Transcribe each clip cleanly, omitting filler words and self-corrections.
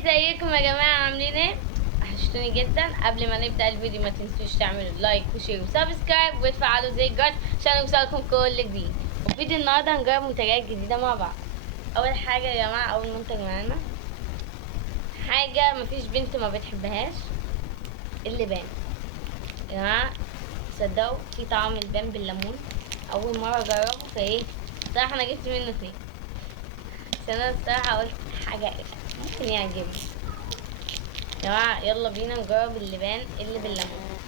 ازيكم يا جماعه؟ عاملين ايه؟ وحشتوني جدا. قبل ما نبدا الفيديو ما تنسوش تعملوا لايك وشير وسبسكرايب وتفعلوا زي الجرس عشان يوصلكم كل جديد. وفيديو النهارده هنجرب منتجات جديده مع بعض. اول حاجه يا جماعه، اول منتج معانا حاجه مفيش بنت ما بتحبهاش، اللبان. يا جماعه تصدقوا في طعم اللبان بالليمون؟ اول مره اجربه، فايه الصراحه انا جبت منه 2 عشان انا الصراحه قلت حاجه ممكن يعجبني. يا جماعة يلا بينا نجرب اللبان اللي بالليمون.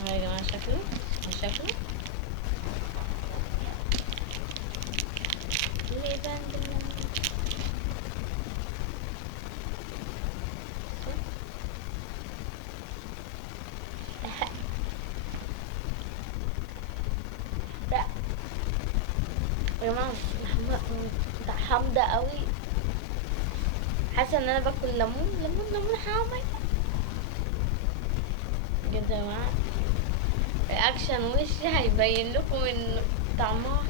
اهو يا جماعة شكله لبان بالليمون. لا يا جماعة حامضة قوي، حاسة ان انا باكل ليمون حامض بجد يا جماعة. رياكشن وشي هيبين لكم ان طعمها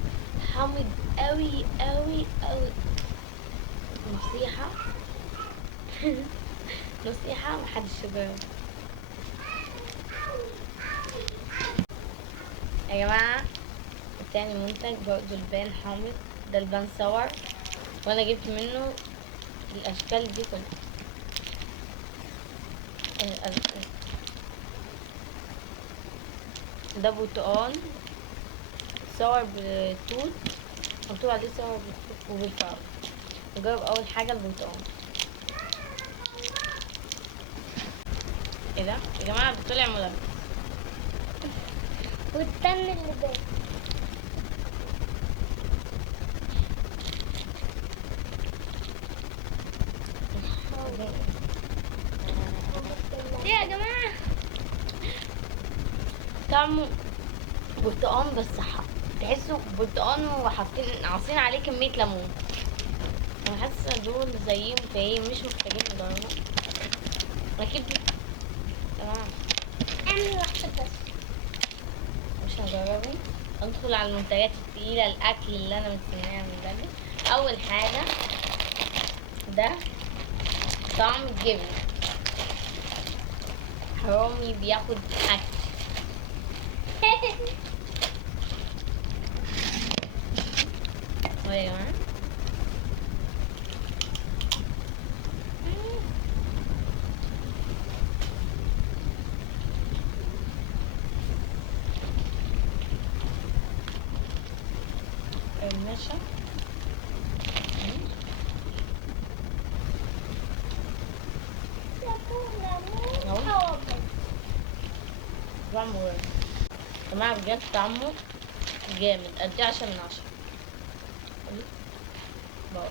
حامض قوي قوي قوي. نصيحة نصيحة محدش يجرب يا جماعة. تاني منتج برضه لبان حامض، ده لبان صور، وانا جبت منه الاشكال دي كلها. ده برتقال صور بتوت، مكتوب عليه صور بتوت وبالفراولة. نجرب اول حاجة البرتقال. ايه ده يا جماعة؟ ده طلع ملبس. والتاني اللي باقي ايه يا جماعة؟ طعمه برتقال بس تحسوا برتقال وحاطين عاصين عليه كمية ليمون. انا حاسة دول زيهم فايه مش محتاجين نجربهم اكيد. تمام اعمل واحدة بس. مش هجربه. ندخل على المنتجات التقيلة، الأكل اللي أنا مستنيها من بدري. أول حاجة ده طعم الجبنة، حرامي بياخد أكل. يا جماعة المشا طعمه يا جماعة بجد طعمه جامد. قد 10/10 بقول.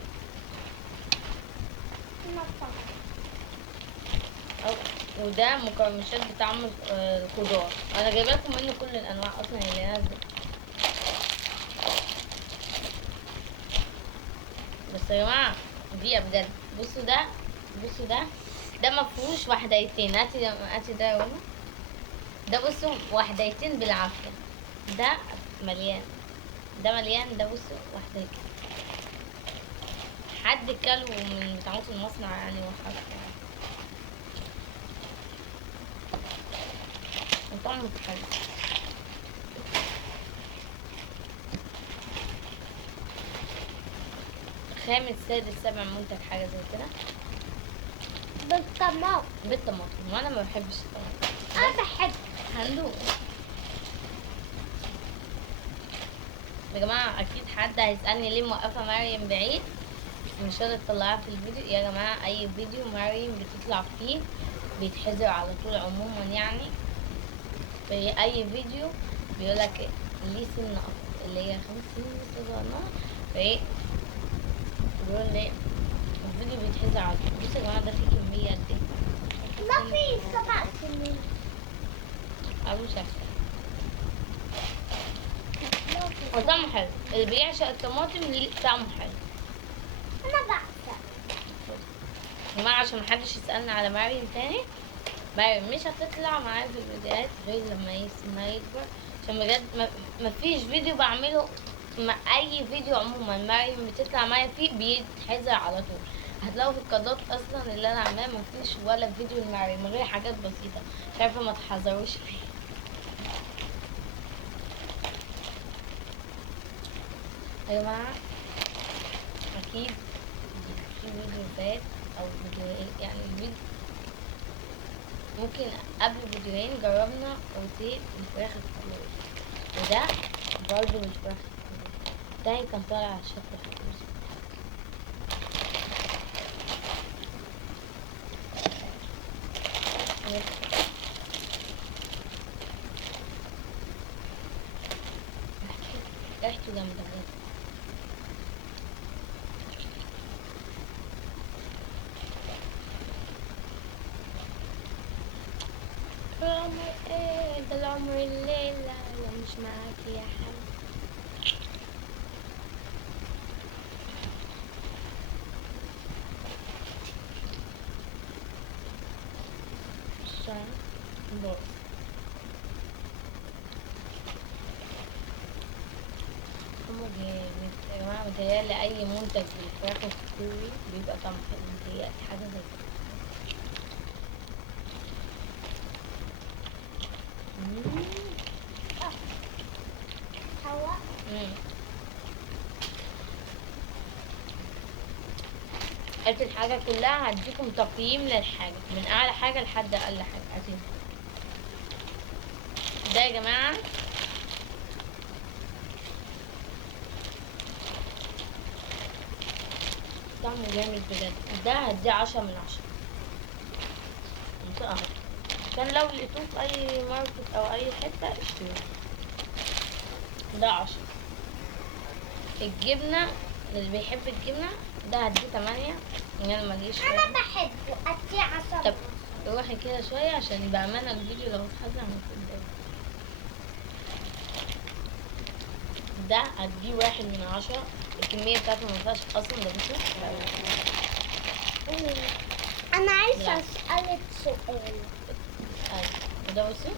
وده مقرمشات بطعم الخضار. انا جايبه لكم منه كل الانواع اصلا اللي نازله. بس يا جماعه دي بجد، بصوا ده، بصوا ده ما فيهوش وحدايتين. هاتي ده يا ماما. ده بصوا وحدايتين بالعافيه. ده مليان، ده مليان. ده بصوا وحدايتين. حد كله من بتاعت المصنع يعني وحط يعني. وطعمه حلو. خامس سادس سابع منتج حاجه زي كده بالطماطم، وانا ما بحبش الطماطم. انا بحب. هندوق يا جماعه. اكيد حد هيسالني ليه موقفه مريم بعيد، مش راضيه تطلعها في الفيديو. يا جماعه اي فيديو مريم بتطلع فيه بيتحذر على طول عموما يعني. في اي فيديو بيقولك ليه سن اكتر، اللي هي 5 سنين لسه صغننه، فايه بيقول لي الفيديو بيتحذر على طول. بصوا يا جماعه ده فيه كميه قد ايه؟ ما في 7 سنين. ابو شكل هو طعمه حلو. اللي بيعشق الطماطم ليه طعمه حلو. انا بعشق. يا جماعه عشان محدش يسألنا على مريم تاني، مريم مش هتطلع معايا في الفيديوهات غير لما سنها يكبر. عشان بجد مفيش فيديو بعمله مع اي فيديو عموما مريم بتطلع معايا فيه بيتحذر على طول. هتلاقوا في القناه اصلا اللي انا عاملاه مفيش ولا فيديو لمريم غير حاجات بسيطه، مش عارفه ما تحذروش ليه. يا جماعه اكيد في فيديو فات او فيديو يعني الفيديو ممكن قبل فيديوهين جربنا روتين الفراخ الكلور، وده برضه بالفراخ الكلور، ده كان طالع على شكل حقوق. ريحته جامدة بجد. العمر ايه ده العمر الليلة لو مش معاكي يا حبيبي. الشعر بص طعمه جامد يا جماعة، متهيألي أي منتج بالفراخ الكوري بيبقى طعمه حلو، متهيألي حاجة زي كده. هوا. قلت الحاجة كلها هديكم تقييم للحاجة من أعلى حاجة لحد أقل حاجة. أكيد ده يا جماعة طعمه جامد بجد، ده هديه 10 من 10 منطقة. كان لو لقيتوه في أي ماركت أو أي حتة اشتروه، ده 10. الجبنة اللي بيحب الجبنة ده هديه 8، إن أنا ماليش انا بحبه اديه 10. طب روحي كده شوية عشان بأمانة الفيديو لو اتحزن هيكون ده هديه 1 من 10. الكمية بتاعته مفيهاش أصلا، ده بصوا انا عايزه لا. اسالك سؤال. أيوة وده بصوا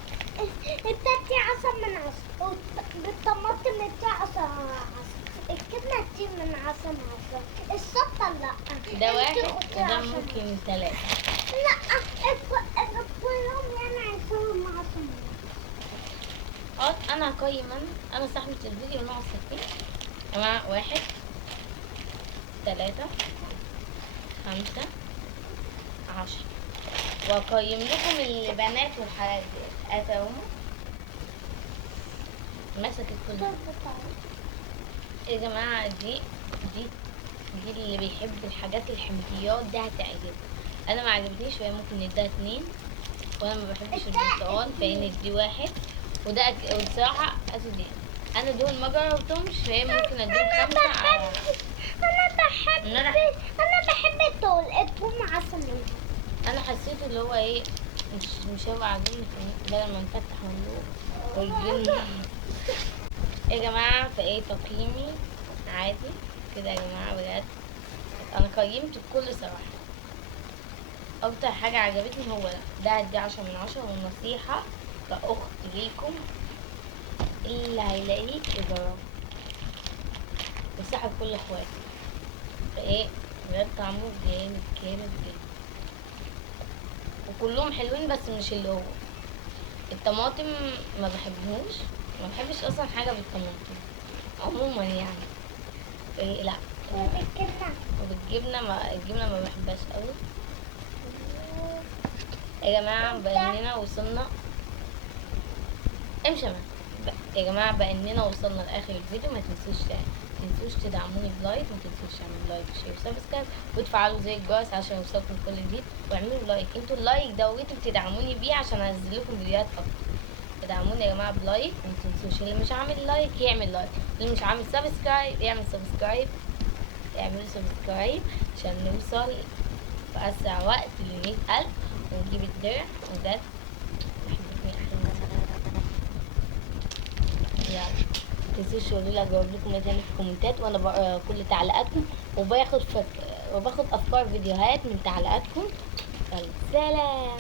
التاتي 10 من 10، بالطماطم ادي 10 من 10، الجبنه ادي من 10 من 10، الشطه لا. ده انتي 1 خدي وده 10 من ممكن 3. 10. لا كلهم يعني عايزهم 10 من 10. أنا قيما أنا صاحبة الفيديو نوع 60 يا جماعة. 1 3 5 10. وأقيم لكم البنات والحاجات دي أتاهم مسكت كل دول بتاعي. يا جماعة دي اللي بيحب الحاجات الحمضيات دي هتعجبه. انا ما عجبتنيش فهي ممكن نديها 2، وانا ما بحبش البرتقال فهي ندي 1. وده بصراحة اسيدين انا دول ما جربتهمش فهي ممكن اديهم 5 على انا بحب التوم 10 من 10. انا حسيت اللي هو ايه مش هيبقى عاجبني بدل ما نفتح والجن يا جماعة. فايه تقييمي عادي كده يا جماعة بجد. انا قيمت بكل صراحة، اكتر حاجة عجبتني هو ده هدي 10 من 10. والنصيحة كأخت ليكم اللي هيلاقيه يجربه، نصيحة لكل اخواتي. فايه بجد طعمه جامد جامد جدا، وكلهم حلوين بس مش اللي هو الطماطم ما بحبهوش، ما بحبش اصلا حاجة بالطماطم عموما يعني. إيه لا وبالجبنة الجبنة ما بحبهاش قوي يا جماعة. بأننا وصلنا امشي يا جماعة، بأننا وصلنا لآخر الفيديو. ما تنسوش تدعموني بلايك، ما تنسوش تعملوا لايك وشير وسبسكرايب وتفعلوا زي الجرس عشان يوصلكم كل جديد. واعملوا لايك، انتوا اللايك ده وانتوا بتدعموني بيه عشان انزل لكم فيديوهات اكتر. تدعموني يا جماعة بلايك، وما تنسوش اللي مش عامل لايك يعمل لايك، اللي مش عامل سبسكرايب يعمل سبسكرايب. اعملوا سبسكرايب عشان نوصل في اسرع وقت ل100,000 ونجيب الدرع. وبجد بحبكم يا احلى ناس. يلا متنسوش تقولوا لي اجاوب لكم ايه تاني في الكومنتات، وانا بقرا كل تعليقاتكم وباخد افكار فيديوهات من تعليقاتكم. يلا سلام.